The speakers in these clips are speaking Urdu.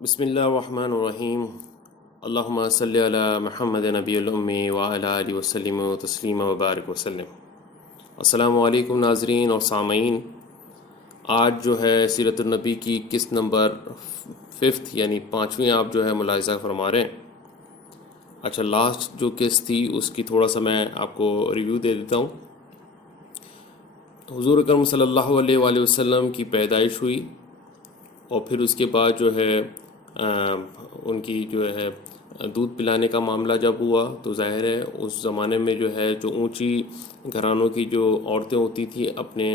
بسم اللہ الرحمن الرحیم۔ اللہم صلی علی محمد نبی الامی وعلی آلہ وسلم تسلیما وبارک وسلم۔ السلام علیکم ناظرین اور سامعین۔ آج جو ہے سیرت النبی کی قسط نمبر 5 یعنی 5ویں آپ جو ہے ملاحظہ فرما رہے ہیں۔ اچھا، لاسٹ جو قسط تھی اس کی تھوڑا سا میں آپ کو ریویو دے دیتا ہوں۔ حضور اکرم صلی اللہ علیہ وآلہ وسلم کی پیدائش ہوئی، اور پھر اس کے بعد جو ہے ان کی جو ہے دودھ پلانے کا معاملہ جب ہوا تو ظاہر ہے اس زمانے میں جو ہے جو اونچی گھرانوں کی جو عورتیں ہوتی تھیں اپنے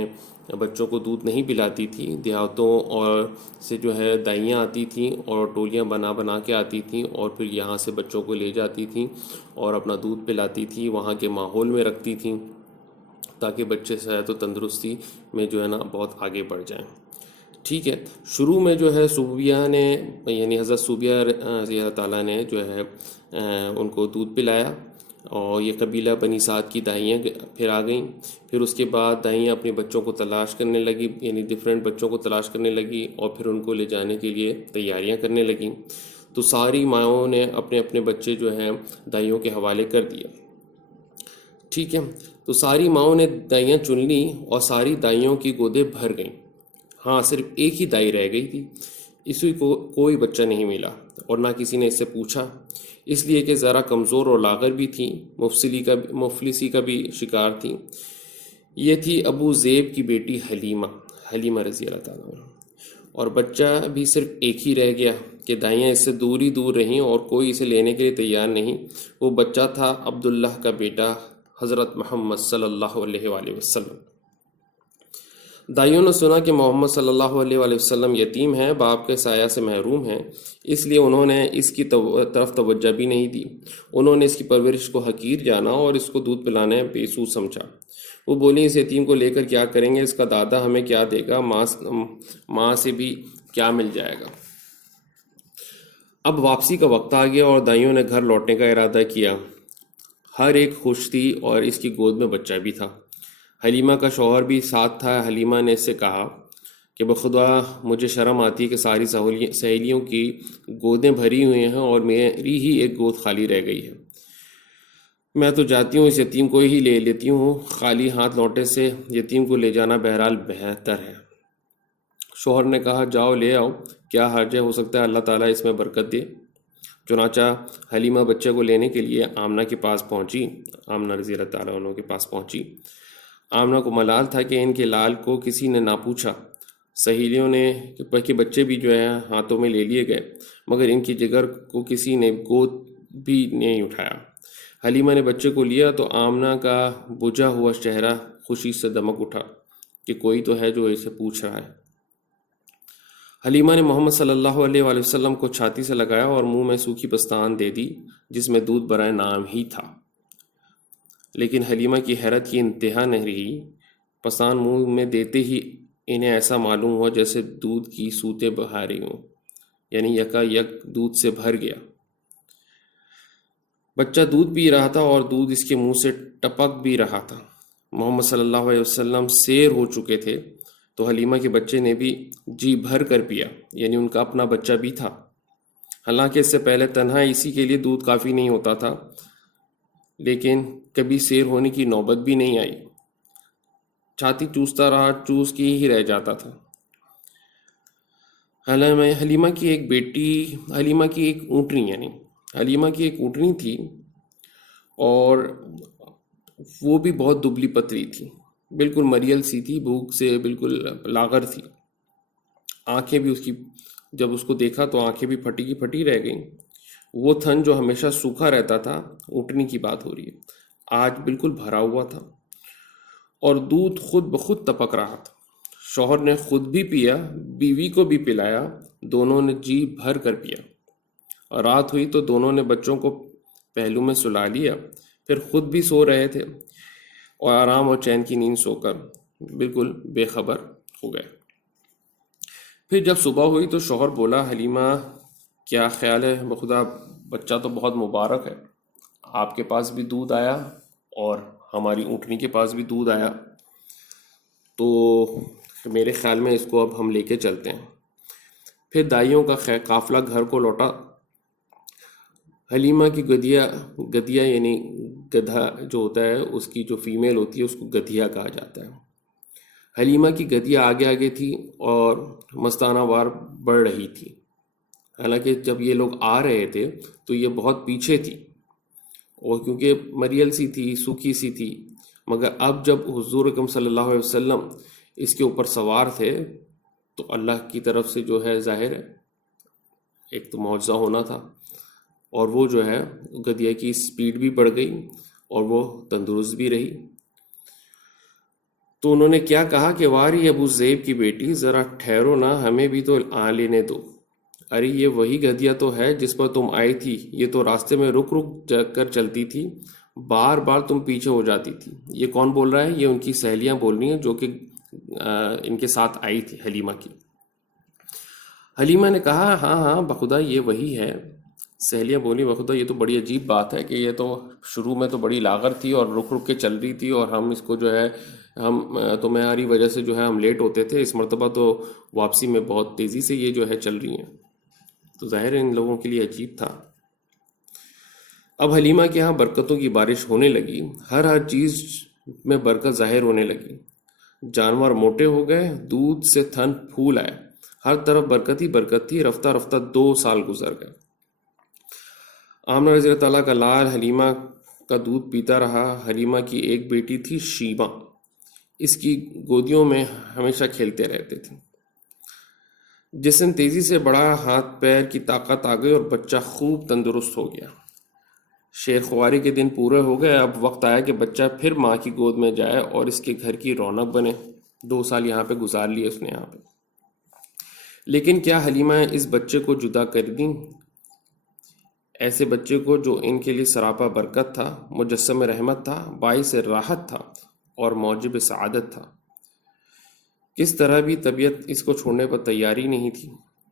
بچوں کو دودھ نہیں پلاتی تھیں، دیہاتوں اور سے جو ہے دائیاں آتی تھیں اور ٹولیاں بنا بنا کے آتی تھیں اور پھر یہاں سے بچوں کو لے جاتی تھیں اور اپنا دودھ پلاتی تھیں، وہاں کے ماحول میں رکھتی تھیں تاکہ بچے صحت و تندرستی میں جو ہے نا بہت آگے بڑھ جائیں۔ ٹھیک ہے، شروع میں جو ہے صوبیہ نے یعنی حضرت صوبیہ رضی اللہ تعالیٰ نے جو ہے ان کو دودھ پلایا، اور یہ قبیلہ بنی سعد کی دائیاں پھر آ گئیں۔ پھر اس کے بعد دائیاں اپنے بچوں کو تلاش کرنے لگی، یعنی ڈفرینٹ بچوں کو تلاش کرنے لگی اور پھر ان کو لے جانے کے لیے تیاریاں کرنے لگیں۔ تو ساری ماؤں نے اپنے اپنے بچے جو ہیں دائیوں کے حوالے کر دیا۔ ٹھیک ہے، تو ساری ماؤں نے دائیاں چن لیں اور ساری دائیوں کی گودیں بھر گئیں۔ ہاں، صرف ایک ہی دائی رہ گئی تھی، اسی کو کوئی بچہ نہیں ملا اور نہ کسی نے اس سے پوچھا، اس لیے کہ ذرا کمزور اور لاغر بھی تھیں، مفلسی کا بھی شکار تھیں۔ یہ تھی ابو زیب کی بیٹی حلیمہ رضی اللہ تعالیٰ عنہ، اور بچہ بھی صرف ایک ہی رہ گیا کہ دائیاں اس سے دور ہی دور رہیں اور کوئی اسے لینے کے لیے تیار نہیں۔ وہ بچہ تھا عبداللہ کا بیٹا حضرت محمد صلی اللہ علیہ وآلہ وسلم۔ دائیوں نے سنا کہ محمد صلی اللہ علیہ وآلہ وسلم یتیم ہیں، باپ کے سایہ سے محروم ہیں، اس لیے انہوں نے اس کی طرف توجہ بھی نہیں دی۔ انہوں نے اس کی پرورش کو حقیر جانا اور اس کو دودھ پلانے بے سود سمجھا۔ وہ بولی، اس یتیم کو لے کر کیا کریں گے، اس کا دادا ہمیں کیا دے گا، ماں سے بھی کیا مل جائے گا۔ اب واپسی کا وقت آ گیا اور دائیوں نے گھر لوٹنے کا ارادہ کیا۔ ہر ایک خوش تھی اور اس کی گود میں بچہ بھی تھا۔ حلیمہ کا شوہر بھی ساتھ تھا۔ حلیمہ نے اس سے کہا کہ بخدا مجھے شرم آتی ہے کہ ساری سہیلیوں کی گودیں بھری ہوئی ہیں اور میری ہی ایک گود خالی رہ گئی ہے۔ میں تو جاتی ہوں، اس یتیم کو ہی لے لیتی ہوں، خالی ہاتھ لوٹے سے یتیم کو لے جانا بہرحال بہتر ہے۔ شوہر نے کہا، جاؤ لے آؤ، کیا حرج ہے، ہو سکتا ہے اللہ تعالیٰ اس میں برکت دے۔ چنانچہ حلیمہ بچے کو لینے کے لیے آمنہ کے پاس پہنچی، آمنہ رضی اللہ تعالیٰ عنہ کے پاس پہنچی۔ آمنہ کو ملال تھا کہ ان کے لال کو کسی نے نہ پوچھا۔ سہیلیوں نے کہ بچے بھی جو ہے ہاتھوں میں لے لیے گئے، مگر ان کی جگر کو کسی نے گود بھی نہیں اٹھایا۔ حلیمہ نے بچے کو لیا تو آمنہ کا بجھا ہوا چہرہ خوشی سے دمک اٹھا کہ کوئی تو ہے جو اسے پوچھ رہا ہے۔ حلیمہ نے محمد صلی اللہ علیہ وآلہ وسلم کو چھاتی سے لگایا اور منہ میں سوکھی پستان دے دی جس میں دودھ برائے نام ہی تھا۔ لیکن حلیمہ کی حیرت کی انتہا نہیں رہی۔ پستان منہ میں دیتے ہی انہیں ایسا معلوم ہوا جیسے دودھ کی سوتیں بہا رہی ہوں، یعنی یکا یک دودھ سے بھر گیا۔ بچہ دودھ پی رہا تھا اور دودھ اس کے منہ سے ٹپک بھی رہا تھا۔ محمد صلی اللہ علیہ وسلم سیر ہو چکے تھے تو حلیمہ کے بچے نے بھی جی بھر کر پیا، یعنی ان کا اپنا بچہ بھی تھا۔ حالانکہ اس سے پہلے تنہا اسی کے لیے دودھ کافی نہیں ہوتا تھا، لیکن کبھی سیر ہونے کی نوبت بھی نہیں آئی۔ چھاتی چوستا رہا، چوس کے ہی رہ جاتا تھا۔ حلیمہ کی ایک اونٹنی تھی اور وہ بھی بہت دبلی پتلی تھی، بالکل مریل سی تھی، بھوک سے بالکل لاغر تھی۔ آنکھیں بھی اس کی، جب اس کو دیکھا تو آنکھیں بھی پھٹی کی پھٹی رہ گئیں۔ وہ تھن جو ہمیشہ سوکھا رہتا تھا، اونٹنی کی بات ہو رہی ہے، آج بالکل بھرا ہوا تھا اور دودھ خود بخود ٹپک رہا تھا۔ شوہر نے خود بھی پیا، بیوی کو بھی پلایا، دونوں نے جی بھر کر پیا۔ اور رات ہوئی تو دونوں نے بچوں کو پہلو میں سلا لیا، پھر خود بھی سو رہے تھے اور آرام اور چین کی نیند سو کر بالکل بے خبر ہو گئے۔ پھر جب صبح ہوئی تو شوہر بولا، حلیمہ کیا خیال ہے، بخدا بچہ تو بہت مبارک ہے، آپ کے پاس بھی دودھ آیا اور ہماری اونٹنی کے پاس بھی دودھ آیا، تو میرے خیال میں اس کو اب ہم لے کے چلتے ہیں۔ پھر دائیوں کا قافلہ گھر کو لوٹا۔ حلیمہ کی گدیا یعنی گدھا جو ہوتا ہے اس کی جو فیمیل ہوتی ہے اس کو گدھیا کہا جاتا ہے۔ حلیمہ کی گدیا آگے آگے تھی اور مستانہ وار بڑھ رہی تھی، حالانکہ جب یہ لوگ آ رہے تھے تو یہ بہت پیچھے تھی، اور کیونکہ مریل سی تھی، سوکھی سی تھی، مگر اب جب حضور اکرم صلی اللہ علیہ وسلم اس کے اوپر سوار تھے تو اللہ کی طرف سے جو ہے ظاہر ہے ایک تو معجزہ ہونا تھا، اور وہ جو ہے گدیا کی سپیڈ بھی بڑھ گئی اور وہ تندرست بھی رہی۔ تو انہوں نے کیا کہا کہ واری ابو زیب کی بیٹی ذرا ٹھہرو نا، ہمیں بھی تو آ لینے دو۔ ارے یہ وہی گدیا تو ہے جس پر تم آئی تھی، یہ تو راستے میں رک کر چلتی تھی، بار بار تم پیچھے ہو جاتی تھی۔ یہ کون بول رہا ہے؟ یہ ان کی سہیلیاں بول رہی ہیں جو کہ ان کے ساتھ آئی تھی حلیمہ کی۔ حلیمہ نے کہا ہاں ہاں بخدا یہ وہی ہے۔ سہیلیاں بولی بخدا یہ تو بڑی عجیب بات ہے کہ یہ تو شروع میں تو بڑی لاغر تھی اور رک رک کے چل رہی تھی، اور ہم اس کو جو ہے ہم تمہاری وجہ سے جو ہے ہم لیٹ ہوتے تھے، اس مرتبہ تو واپسی میں بہت تیزی سے یہ جو ہے چل رہی ہیں۔ تو ظاہر ان لوگوں کے لیے عجیب تھا۔ اب حلیمہ کے ہاں برکتوں کی بارش ہونے لگی، ہر چیز میں برکت ظاہر ہونے لگی، جانور موٹے ہو گئے، دودھ سے تھن پھول آئے، ہر طرف برکت ہی برکت تھی۔ رفتہ رفتہ 2 سال گزر گئے۔ آمنہ رضی اللہ تعالیٰ کا لال حلیمہ کا دودھ پیتا رہا۔ حلیمہ کی ایک بیٹی تھی شیبہ، اس کی گودیوں میں ہمیشہ کھیلتے رہتے تھے۔ جسم تیزی سے بڑھا، ہاتھ پیر کی طاقت آ گئی اور بچہ خوب تندرست ہو گیا۔ شیر خواری کے دن پورے ہو گئے، اب وقت آیا کہ بچہ پھر ماں کی گود میں جائے اور اس کے گھر کی رونق بنے۔ 2 سال یہاں پہ گزار لیے اس نے یہاں پہ۔ لیکن کیا حلیمہ اس بچے کو جدا کر دیں؟ ایسے بچے کو جو ان کے لیے سراپا برکت تھا، مجسم رحمت تھا، باعث راحت تھا اور موجب سعادت تھا۔ کس طرح بھی طبیعت اس کو چھوڑنے پر تیاری نہیں تھی۔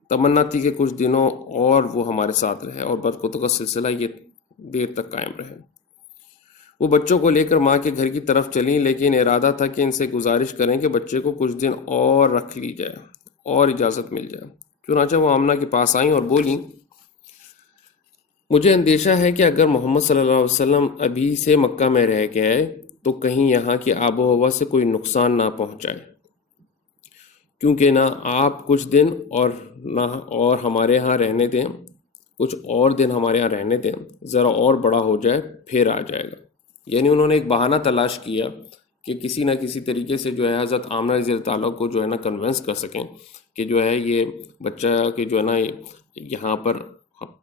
تمنا تھی کہ کچھ دنوں اور وہ ہمارے ساتھ رہے اور برکتوں کا سلسلہ یہ دیر تک قائم رہے۔ وہ بچوں کو لے کر ماں کے گھر کی طرف چلیں، لیکن ارادہ تھا کہ ان سے گزارش کریں کہ بچے کو کچھ دن اور رکھ لی جائے اور اجازت مل جائے۔ چنانچہ وہ آمنہ کے پاس آئیں اور بولیں مجھے اندیشہ ہے کہ اگر محمد صلی اللہ علیہ وسلم ابھی سے مکہ میں رہ گئے تو کہیں یہاں کی آب و ہوا سے کوئی نقصان نہ پہنچائے، کیونکہ نہ آپ کچھ دن اور ہمارے ہاں رہنے دیں، کچھ اور دن ہمارے ہاں رہنے دیں، ذرا اور بڑا ہو جائے پھر آ جائے گا۔ یعنی انہوں نے ایک بہانہ تلاش کیا کہ کسی نہ کسی طریقے سے جو ہے حضرت آمنہ رضی اللہ تعالیٰ کو جو ہے نا کنونس کر سکیں کہ جو ہے یہ بچہ کہ جو ہے نا یہاں پر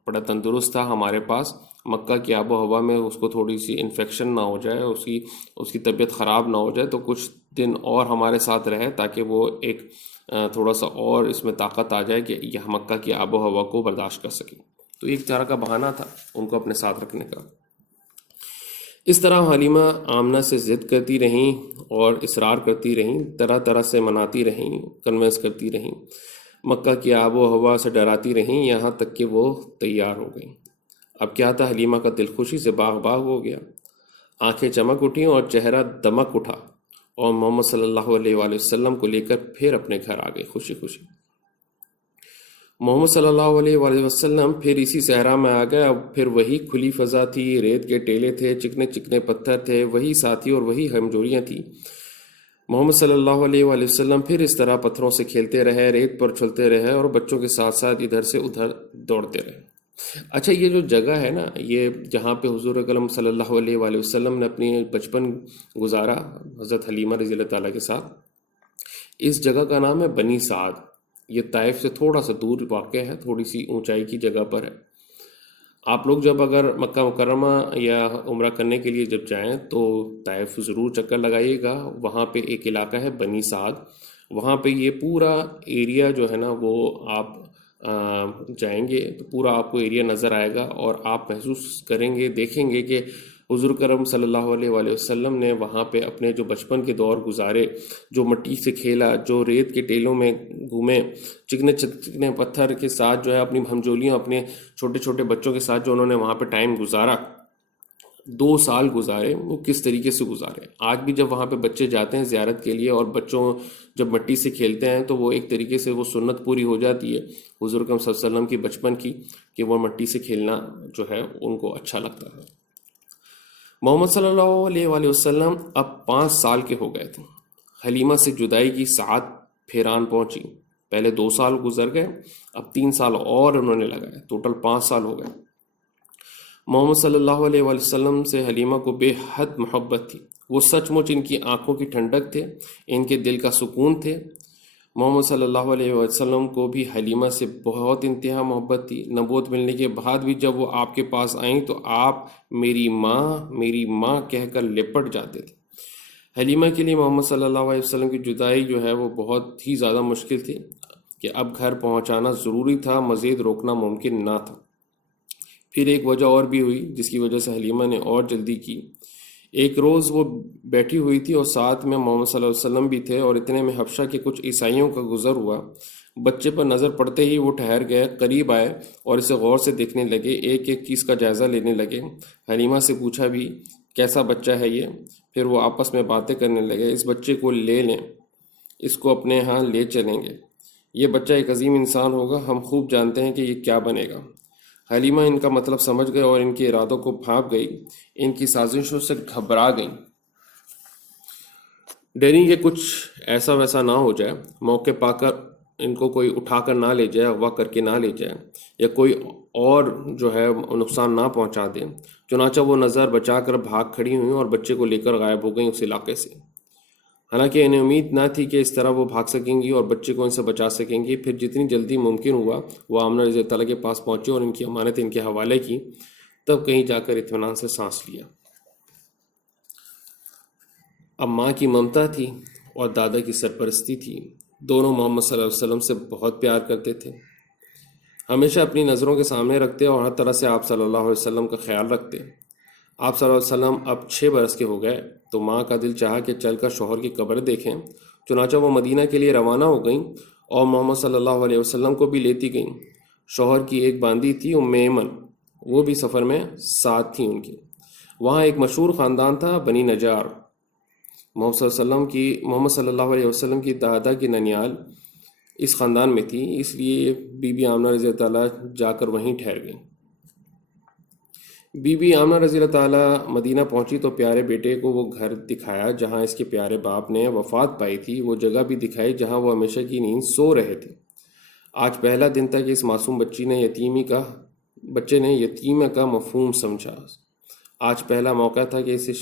بڑا تندرست تھا ہمارے پاس، مکہ کی آب و ہوا میں اس کو تھوڑی سی انفیکشن نہ ہو جائے، اس کی طبیعت خراب نہ ہو جائے، تو کچھ دن اور ہمارے ساتھ رہے تاکہ وہ ایک تھوڑا سا اور اس میں طاقت آ جائے کہ یہ مکہ کی آب و ہوا کو برداشت کر سکے۔ تو ایک طرح کا بہانہ تھا ان کو اپنے ساتھ رکھنے کا۔ اس طرح حلیمہ آمنہ سے ضد کرتی رہیں اور اصرار کرتی رہیں، طرح طرح سے مناتی رہیں، کنونس کرتی رہیں، مکہ کی آب و ہوا سے ڈراتی رہیں، یہاں تک کہ وہ تیار ہو گئیں۔ اب کیا تھا، حلیمہ کا دل خوشی سے باغ باغ ہو گیا، آنکھیں چمک اٹھیں اور چہرہ دمک اٹھا، اور محمد صلی اللہ علیہ وآلہ وسلم کو لے کر پھر اپنے گھر آ گئی خوشی خوشی۔ محمد صلی اللہ علیہ وآلہ وسلم پھر اسی صحرا میں آ گئے۔ اب پھر وہی کھلی فضا تھی، ریت کے ٹیلے تھے، چکنے چکنے پتھر تھے، وہی ساتھی اور وہی ہمجوریاں تھیں۔ محمد صلی اللہ علیہ وآلہ وسلم پھر اس طرح پتھروں سے کھیلتے رہے، ریت پر چلتے رہے اور بچوں کے ساتھ ساتھ ادھر سے ادھر دوڑتے رہے۔ اچھا، یہ جو جگہ ہے نا، یہ جہاں پہ حضور اکرم صلی اللہ علیہ وآلہ وسلم نے اپنی بچپن گزارا حضرت حلیمہ رضی اللہ تعالیٰ کے ساتھ، اس جگہ کا نام ہے بنی سعد۔ یہ طائف سے تھوڑا سا دور واقع ہے، تھوڑی سی اونچائی کی جگہ پر ہے۔ آپ لوگ جب اگر مکہ مکرمہ یا عمرہ کرنے کے لیے جب جائیں تو طائف ضرور چکر لگائیے گا۔ وہاں پہ ایک علاقہ ہے بنی سعد، وہاں پہ یہ پورا ایریا جو ہے نا وہ آپ جائیں گے تو پورا آپ کو ایریا نظر آئے گا، اور آپ محسوس کریں گے، دیکھیں گے کہ حضور کرم صلی اللہ علیہ وآلہ وسلم نے وہاں پہ اپنے جو بچپن کے دور گزارے، جو مٹی سے کھیلا، جو ریت کے ٹیلوں میں گھومے، چکنے چکنے پتھر کے ساتھ جو ہے اپنی ہمجولیوں، اپنے چھوٹے چھوٹے بچوں کے ساتھ جو انہوں نے وہاں پہ ٹائم گزارا، 2 سال گزارے وہ کس طریقے سے گزارے. آج بھی جب وہاں پہ بچے جاتے ہیں زیارت کے لیے اور بچوں جب مٹی سے کھیلتے ہیں تو وہ ایک طریقے سے وہ سنت پوری ہو جاتی ہے حضور اکرم صلی اللہ علیہ وسلم کی بچپن کی، کہ وہ مٹی سے کھیلنا جو ہے ان کو اچھا لگتا ہے. محمد صلی اللہ علیہ وآلہ وسلم اب 5 سال کے ہو گئے تھے. حلیمہ سے جدائی کی ساعت پھیران پہنچی. پہلے 2 سال گزر گئے، اب 3 سال اور انہوں نے لگائے، ٹوٹل 5 سال ہو گئے. محمد صلی اللہ علیہ وآلہ وسلم سے حلیمہ کو بے حد محبت تھی. وہ سچ مچ ان کی آنکھوں کی ٹھنڈک تھے، ان کے دل کا سکون تھے. محمد صلی اللہ علیہ وسلم کو بھی حلیمہ سے بہت انتہا محبت تھی. نبوت ملنے کے بعد بھی جب وہ آپ کے پاس آئیں تو آپ میری ماں کہہ کر لپٹ جاتے تھے. حلیمہ کے لیے محمد صلی اللہ علیہ وسلم کی جدائی جو ہے وہ بہت ہی زیادہ مشکل تھی کہ اب گھر پہنچانا ضروری تھا، مزید روکنا ممکن نہ تھا. پھر ایک وجہ اور بھی ہوئی جس کی وجہ سے حلیمہ نے اور جلدی کی. ایک روز وہ بیٹھی ہوئی تھی اور ساتھ میں محمد صلی اللہ علیہ وسلم بھی تھے، اور اتنے میں حبشہ کے کچھ عیسائیوں کا گزر ہوا. بچے پر نظر پڑتے ہی وہ ٹھہر گئے، قریب آئے اور اسے غور سے دیکھنے لگے، ایک ایک چیز کا جائزہ لینے لگے. حلیمہ سے پوچھا بھی کیسا بچہ ہے یہ. پھر وہ آپس میں باتیں کرنے لگے، اس بچے کو لے لیں، اس کو اپنے ہاں لے چلیں گے، یہ بچہ ایک عظیم انسان ہوگا، ہم خوب جانتے ہیں کہ یہ کیا بنے گا. حلیمہ ان کا مطلب سمجھ گئے اور ان کے ارادوں کو بھانپ گئی، ان کی سازشوں سے گھبرا گئیں. ڈری کہ کچھ ایسا ویسا نہ ہو جائے، موقع پا کر ان کو کوئی اٹھا کر نہ لے جائے، اغوا کر کے نہ لے جائے، یا کوئی اور جو ہے نقصان نہ پہنچا دے. چنانچہ وہ نظر بچا کر بھاگ کھڑی ہوئیں اور بچے کو لے کر غائب ہو گئیں اس علاقے سے. حالانکہ انہیں امید نہ تھی کہ اس طرح وہ بھاگ سکیں گی اور بچے کو ان سے بچا سکیں گی. پھر جتنی جلدی ممکن ہوا وہ آمنہ رضی اللہ تعالیٰ کے پاس پہنچے اور ان کی امانت ان کے حوالے کی. تب کہیں جا کر اطمینان سے سانس لیا. اب ماں کی ممتا تھی اور دادا کی سرپرستی تھی. دونوں محمد صلی اللہ علیہ وسلم سے بہت پیار کرتے تھے، ہمیشہ اپنی نظروں کے سامنے رکھتے اور ہر طرح سے آپ صلی اللہ علیہ وسلم کا خیال رکھتے. آپ صلی اللہ علیہ وسلم اب 6 برس کے ہو گئے تو ماں کا دل چاہا کہ چل کر شوہر کی قبر دیکھیں. چنانچہ وہ مدینہ کے لیے روانہ ہو گئیں اور محمد صلی اللہ علیہ وسلم کو بھی لیتی گئیں. شوہر کی ایک باندی تھی ام ایمن، وہ بھی سفر میں ساتھ تھیں ان کی. وہاں ایک مشہور خاندان تھا بنی نجار. محمد صلی اللہ علیہ وسلم کی دادا کی ننیال اس خاندان میں تھی، اس لیے بی بی آمنہ رضی اللہ تعالیٰ جا کر وہیں ٹھہر گئیں. بی بی آمنہ رضی اللہ تعالیٰ مدینہ پہنچی تو پیارے بیٹے کو وہ گھر دکھایا جہاں اس کے پیارے باپ نے وفات پائی تھی، وہ جگہ بھی دکھائی جہاں وہ ہمیشہ کی نیند سو رہے تھے. آج پہلا دن تھا کہ اس معصوم بچے نے یتیمہ کا مفہوم سمجھا. آج پہلا موقع تھا کہ اسے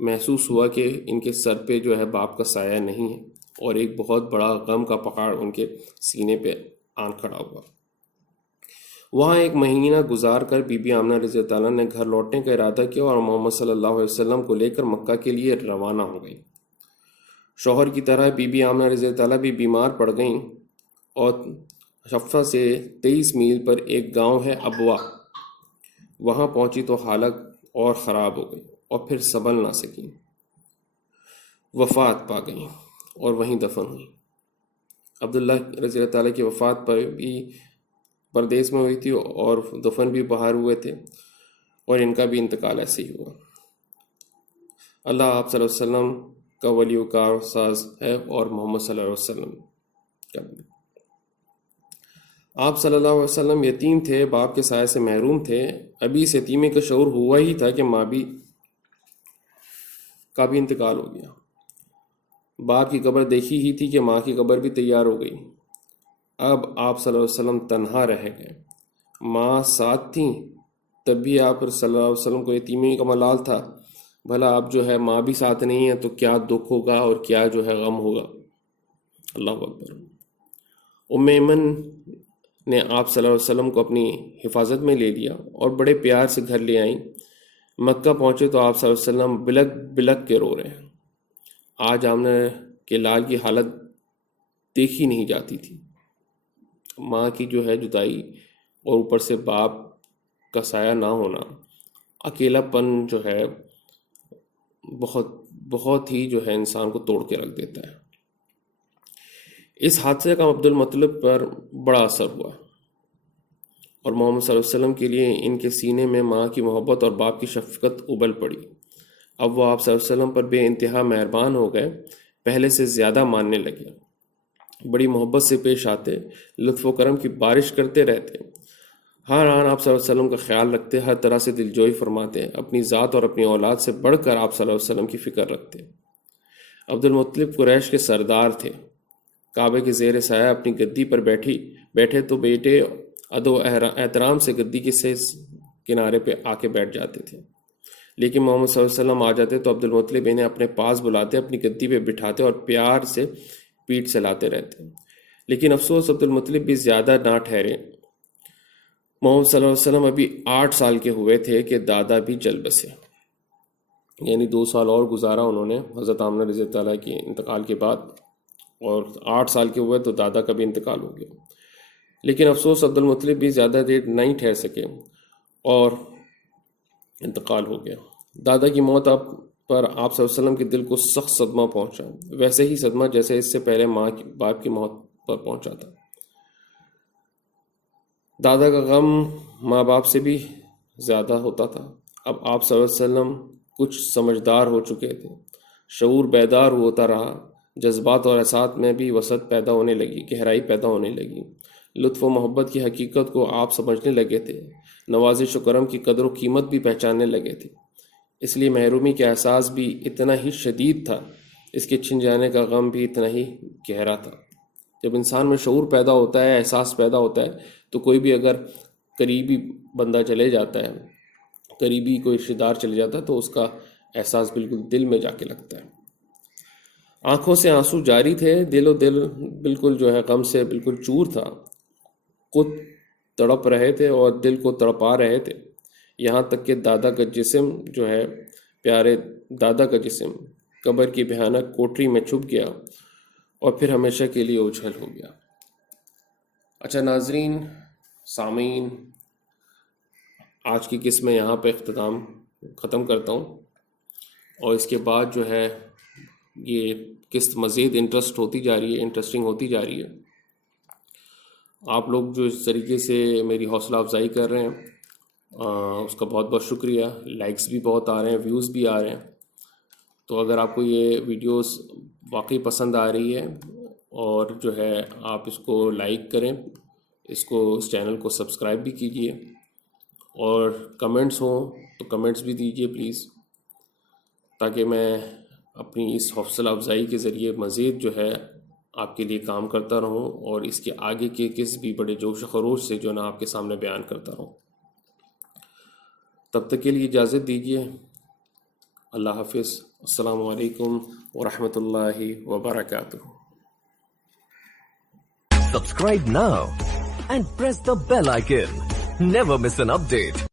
محسوس ہوا کہ ان کے سر پہ جو ہے باپ کا سایہ نہیں ہے، اور ایک بہت بڑا غم کا پہاڑ ان کے سینے پہ آن کھڑا ہوا. وہاں ایک مہینہ گزار کر بی بی آمنہ رضی اللہ عنہا نے گھر لوٹنے کا ارادہ کیا اور محمد صلی اللہ علیہ وسلم کو لے کر مکہ کے لیے روانہ ہو گئی. شوہر کی طرح بی بی آمنہ رضی اللہ تعالیٰ بھی بیمار پڑ گئیں اور شفا سے 23 میل پر ایک گاؤں ہے ابوا، وہاں پہنچی تو حالت اور خراب ہو گئی اور پھر سنبھل نہ سکیں، وفات پا گئیں اور وہیں دفن ہوئی. عبداللہ رضی اللہ تعالیٰ کی وفات پر بھی پردیس میں ہوئی تھی اور دفن بھی باہر ہوئے تھے، اور ان کا بھی انتقال ایسے ہی ہوا. اللہ آپ صلی اللہ علیہ وسلم کا ولی و کار ساز ہے اور محمد صلی اللہ علیہ وسلم کا بھی. آپ صلی اللہ علیہ وسلم یتیم تھے، باپ کے سائے سے محروم تھے. ابھی اس یتیمی کا شعور ہوا ہی تھا کہ ماں کا بھی انتقال ہو گیا. باپ کی قبر دیکھی ہی تھی کہ ماں کی قبر بھی تیار ہو گئی. اب آپ صلی اللہ علیہ وسلم تنہا رہ گئے. ماں ساتھ تھیں تب بھی آپ صلی اللہ علیہ وسلم کو یتیمی کا ملال تھا. بھلا اب جو ہے ماں بھی ساتھ نہیں ہے تو کیا دکھ ہوگا اور کیا جو ہے غم ہوگا. اللہ اکبر. ام ایمن نے آپ صلی اللہ علیہ وسلم کو اپنی حفاظت میں لے لیا اور بڑے پیار سے گھر لے آئیں. مکہ پہنچے تو آپ صلی اللہ علیہ وسلم بلک بلک کے رو رہے ہیں. آج آمنہ کے لال کی حالت دیکھی نہیں جاتی تھی. ماں کی جو ہے جدائی اور اوپر سے باپ کا سایہ نہ ہونا، اکیلا پن جو ہے بہت بہت ہی جو ہے انسان کو توڑ کے رکھ دیتا ہے. اس حادثے کا عبد المطلب پر بڑا اثر ہوا. اور محمد صلی اللہ علیہ وسلم کے لیے ان کے سینے میں ماں کی محبت اور باپ کی شفقت ابل پڑی۔ اب وہ آپ صلی اللہ علیہ وسلم پر بے انتہا مہربان ہو گئے، پہلے سے زیادہ ماننے لگے، بڑی محبت سے پیش آتے، لطف و کرم کی بارش کرتے رہتے، ہر آن آپ صلی اللہ علیہ وسلم کا خیال رکھتے، ہر طرح سے دلجوئی فرماتے، اپنی ذات اور اپنی اولاد سے بڑھ کر آپ صلی اللہ علیہ وسلم کی فکر رکھتے۔ عبد المطلب قریش کے سردار تھے، کعبے کے زیر سایہ اپنی گدی پر بیٹھے تو بیٹے ادب و احترام سے گدی کے کنارے پہ آ کے بیٹھ جاتے تھے، لیکن محمد صلی اللہ علیہ وسلم آ جاتے تو عبد المطلب انہیں اپنے پاس بلاتے، اپنی گدی پہ بٹھاتے اور پیار سے پیٹھ سلاتے رہتے۔ لیکن افسوس عبد المطلب بھی زیادہ نہ ٹھہرے۔ محمد صلی اللہ علیہ وسلم ابھی 8 سال کے ہوئے تھے کہ دادا بھی چل بسے، یعنی 2 سال اور گزارا انہوں نے حضرت آمنہ رضی اللہ تعالیٰ کے انتقال کے بعد، اور 8 سال کے ہوئے تو دادا کا بھی انتقال ہو گیا۔ لیکن افسوس عبد المطلب بھی زیادہ دیر نہیں ٹھہر سکے اور انتقال ہو گیا۔ دادا کی موت پر آپ صلی اللہ علیہ وسلم کے دل کو سخت صدمہ پہنچا، ویسے ہی صدمہ جیسے اس سے پہلے باپ کی موت پر پہنچا تھا۔ دادا کا غم ماں باپ سے بھی زیادہ ہوتا تھا۔ اب آپ صلی اللہ علیہ وسلم کچھ سمجھدار ہو چکے تھے، شعور بیدار ہوتا رہا، جذبات اور احساسات میں بھی وسعت پیدا ہونے لگی، گہرائی پیدا ہونے لگی، لطف و محبت کی حقیقت کو آپ سمجھنے لگے تھے، نوازش و کرم کی قدر و قیمت بھی پہچاننے لگے تھے۔ اس لیے محرومی کا احساس بھی اتنا ہی شدید تھا، اس کے چھن جانے کا غم بھی اتنا ہی گہرا تھا۔ جب انسان میں شعور پیدا ہوتا ہے، احساس پیدا ہوتا ہے، تو کوئی بھی اگر قریبی بندہ چلے جاتا ہے، قریبی کوئی رشتہ دار چلے جاتا ہے، تو اس کا احساس بالکل دل میں جا کے لگتا ہے۔ آنکھوں سے آنسو جاری تھے، دل بالکل جو ہے غم سے بالکل چور تھا، خود تڑپ رہے تھے اور دل کو تڑپا رہے تھے، یہاں تک کہ دادا کا جسم جو ہے، پیارے دادا کا جسم قبر کی بھیانک کوٹری میں چھپ گیا اور پھر ہمیشہ کے لیے اوجھل ہو گیا۔ اچھا ناظرین، سامعین، آج کی قسط میں یہاں پہ ختم کرتا ہوں، اور اس کے بعد جو ہے یہ قسط مزید انٹرسٹنگ ہوتی جا رہی ہے۔ آپ لوگ جو اس طریقے سے میری حوصلہ افزائی کر رہے ہیں، اس کا بہت بہت شکریہ۔ لائکس بھی بہت آ رہے ہیں، ویوز بھی آ رہے ہیں۔ تو اگر آپ کو یہ ویڈیوز واقعی پسند آ رہی ہے اور جو ہے آپ اس کو لائک کریں، اس چینل کو سبسکرائب بھی کیجئے، اور کمنٹس ہوں تو کمنٹس بھی دیجئے پلیز، تاکہ میں اپنی اس حوصلہ افزائی کے ذریعے مزید جو ہے آپ کے لیے کام کرتا رہوں، اور اس کے آگے کے کس بھی بڑے جوش و خروش سے جو نا آپ کے سامنے بیان کرتا رہوں۔ تب تک کے لیے اجازت دیجیے، اللہ حافظ، السلام علیکم ورحمۃ اللہ وبرکاتہ۔ Subscribe now and press the bell icon. Never miss an update.